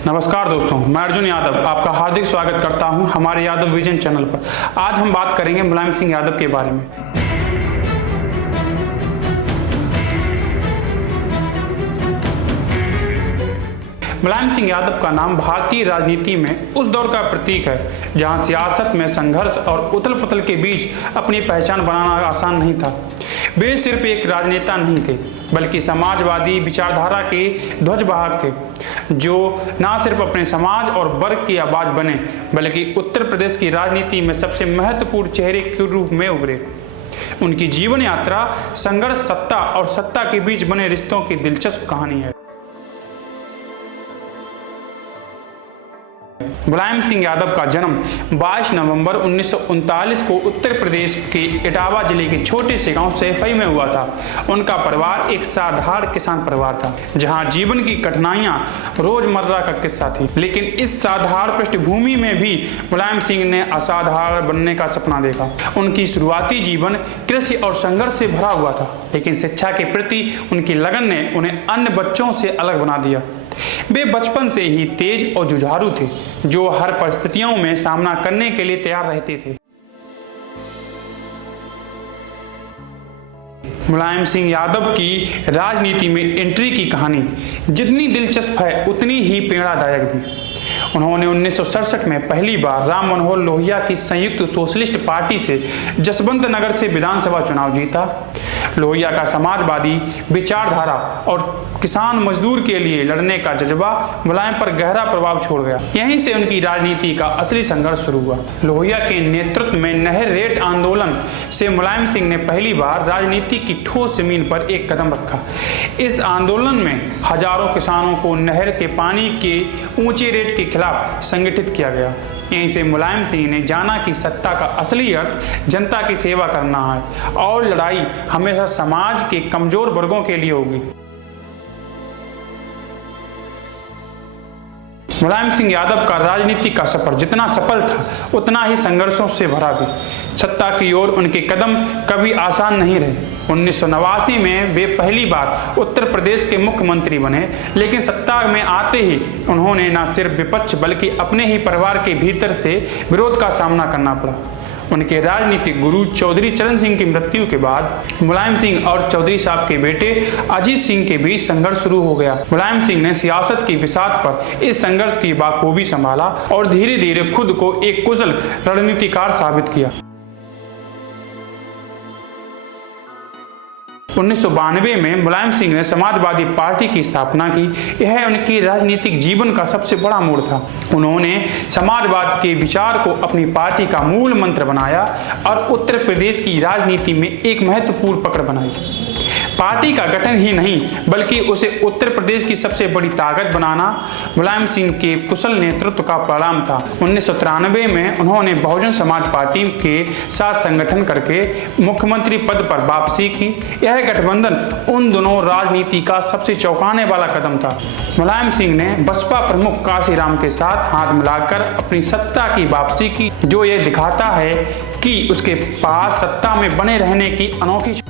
नमस्कार दोस्तों, मैं अर्जुन यादव आपका हार्दिक स्वागत करता हूं हमारे यादव विजन चैनल पर। आज हम बात करेंगे मुलायम सिंह यादव के बारे में। मुलायम सिंह यादव का नाम भारतीय राजनीति में उस दौर का प्रतीक है जहां सियासत में संघर्ष और उथल पुथल के बीच अपनी पहचान बनाना आसान नहीं था। वे सिर्फ एक राजनेता नहीं थे बल्कि समाजवादी विचारधारा के ध्वजवाहक थे, जो न सिर्फ अपने समाज और वर्ग की आवाज बने बल्कि उत्तर प्रदेश की राजनीति में सबसे महत्वपूर्ण चेहरे के रूप में उभरे। उनकी जीवन यात्रा संघर्ष, सत्ता और सत्ता के बीच बने रिश्तों की दिलचस्प कहानी है। मुलायम सिंह यादव का जन्म 22 नवंबर 1939 को उत्तर प्रदेश के इटावा जिले के छोटे से गांव सैफई में हुआ था। उनका परिवार एक साधारण किसान परिवार था, जहां जीवन की कठिनाइयां रोजमर्रा का किस्सा थी। लेकिन इस साधारण पृष्ठभूमि में भी मुलायम सिंह ने असाधारण बनने का सपना देखा। उनकी शुरुआती जीवन कृषि और संघर्ष से भरा हुआ था, लेकिन शिक्षा के प्रति उनकी लगन ने उन्हें अन्य बच्चों से अलग बना दिया। वे बचपन से ही तेज और जुझारू थे, जो हर परिस्थितियों में सामना करने के लिए तैयार रहते थे। मुलायम सिंह यादव की राजनीति में एंट्री की कहानी जितनी दिलचस्प है उतनी ही प्रेरणादायक भी। उन्होंने 1967 में पहली बार राम मनोहर लोहिया की संयुक्त सोशलिस्ट पार्टी से जसवंत नगर से विधानसभा चुनाव जीता। लोहिया का समाजवादी विचारधारा और किसान मजदूर के लिए लड़ने का जज्बा मुलायम पर गहरा प्रभाव छोड़ गया। यहीं से उनकी राजनीति का असली संघर्ष शुरू हुआ। लोहिया के नेतृत्व में नहर रेट आंदोलन से मुलायम सिंह ने पहली बार राजनीति की ठोस जमीन पर एक कदम रखा। इस आंदोलन में हजारों किसानों को नहर के पानी के ऊंचे रेट के खिलाफ संगठित किया गया। यहीं से मुलायम सिंह ने जाना कि सत्ता का असली अर्थ जनता की सेवा करना है और लड़ाई हमेशा समाज के कमजोर वर्गों के लिए होगी। मुलायम सिंह यादव का राजनीति का सफर जितना सफल था उतना ही संघर्षों से भरा भी। सत्ता की ओर उनके कदम कभी आसान नहीं रहे। 1989 में वे पहली बार उत्तर प्रदेश के मुख्यमंत्री बने, लेकिन सत्ता में आते ही उन्होंने न सिर्फ विपक्ष बल्कि अपने ही परिवार के भीतर से विरोध का सामना करना पड़ा। उनके राजनीतिक गुरु चौधरी चरण सिंह की मृत्यु के बाद मुलायम सिंह और चौधरी साहब के बेटे अजीत सिंह के बीच संघर्ष शुरू हो गया। मुलायम सिंह ने सियासत की बिसात पर इस संघर्ष की बाखूबी संभाला और धीरे धीरे खुद को एक कुशल रणनीतिकार साबित किया। 1992 में मुलायम सिंह ने समाजवादी पार्टी की स्थापना की। यह उनके राजनीतिक जीवन का सबसे बड़ा मोड़ था। उन्होंने समाजवाद के विचार को अपनी पार्टी का मूल मंत्र बनाया और उत्तर प्रदेश की राजनीति में एक महत्वपूर्ण पकड़ बनाई। पार्टी का गठन ही नहीं बल्कि उसे उत्तर प्रदेश की सबसे बड़ी ताकत बनाना मुलायम सिंह के कुशल नेतृत्व का परिणाम था। 1993 में उन्होंने बहुजन समाज पार्टी के साथ संगठन करके मुख्यमंत्री पद पर वापसी की। यह गठबंधन उन दोनों राजनीति का सबसे चौंकाने वाला कदम था। मुलायम सिंह ने बसपा प्रमुख काशीराम के साथ हाथ मिलाकर अपनी सत्ता की वापसी की, जो ये दिखाता है कि उसके पास सत्ता में बने रहने की अनोखी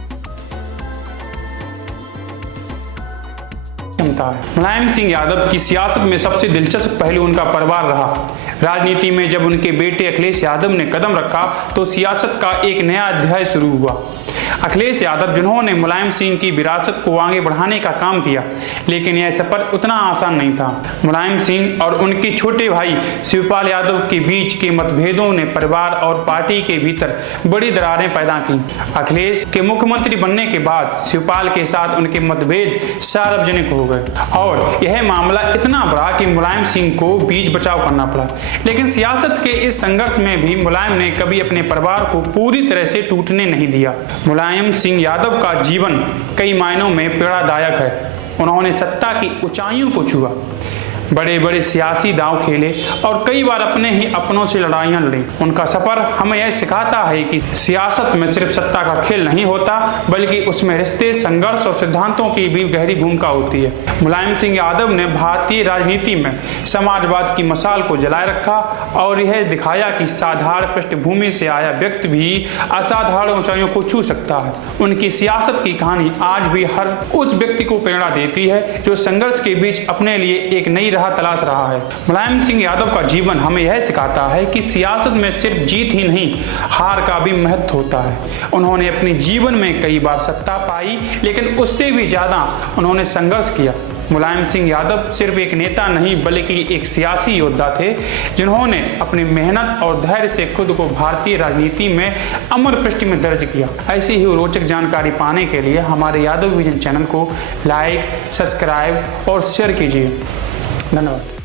मुलायम सिंह यादव की सियासत में सबसे दिलचस्प पहलू उनका परिवार रहा। राजनीति में जब उनके बेटे अखिलेश यादव ने कदम रखा तो सियासत का एक नया अध्याय शुरू हुआ। अखिलेश यादव जिन्होंने मुलायम सिंह की विरासत को आगे बढ़ाने का काम किया, लेकिन यह सफर उतना आसान नहीं था। मुलायम सिंह और उनके छोटे भाई शिवपाल यादव के बीच के मतभेदों ने परिवार और पार्टी के भीतर बड़ी दरारें पैदा की। अखिलेश के मुख्यमंत्री बनने के बाद शिवपाल के साथ उनके मतभेद सार्वजनिक हो गए और यह मामला इतना बढ़ा कि मुलायम सिंह को बीच बचाव करना पड़ा। लेकिन सियासत के इस संघर्ष में भी मुलायम ने कभी अपने परिवार को पूरी तरह से टूटने नहीं दिया। मुलायम सिंह यादव का जीवन कई मायनों में प्रेरणादायक है। उन्होंने सत्ता की ऊंचाइयों को छुआ, बड़े बड़े सियासी दांव खेले और कई बार अपने ही अपनों से लड़ाइयां लड़ी। उनका सफर हमें यह सिखाता है कि सियासत में सिर्फ सत्ता का खेल नहीं होता बल्कि उसमें रिश्ते, संघर्ष और सिद्धांतों की भी गहरी भूमिका होती है। मुलायम सिंह यादव ने भारतीय राजनीति में समाजवाद की मशाल को जलाए रखा और यह दिखाया कि साधारण पृष्ठभूमि से आया व्यक्ति भी असाधारण ऊंचाइयों को छू सकता है। उनकी सियासत की कहानी आज भी हर उस व्यक्ति को प्रेरणा देती है जो संघर्ष के बीच अपने लिए एक नई राह तलाश रहा है। मुलायम सिंह यादव का जीवन हमें यह सिखाता है कि सियासत में सिर्फ जीत ही नहीं, हार का भी महत्व होता है। उन्होंने अपने जीवन में कई बार सत्ता पाई, लेकिन उससे भी ज़्यादा उन्होंने संघर्ष किया। मुलायम सिंह यादव सिर्फ एक नेता नहीं बल्कि एक सियासी योद्धा थे, जिन्होंने अपनी मेहनत और धैर्य से खुद को भारतीय राजनीति में अमर पृष्ठ में दर्ज किया। ऐसी ही रोचक जानकारी पाने के लिए हमारे यादव विजन चैनल को लाइक, सब्सक्राइब और शेयर कीजिए। धन्यवाद।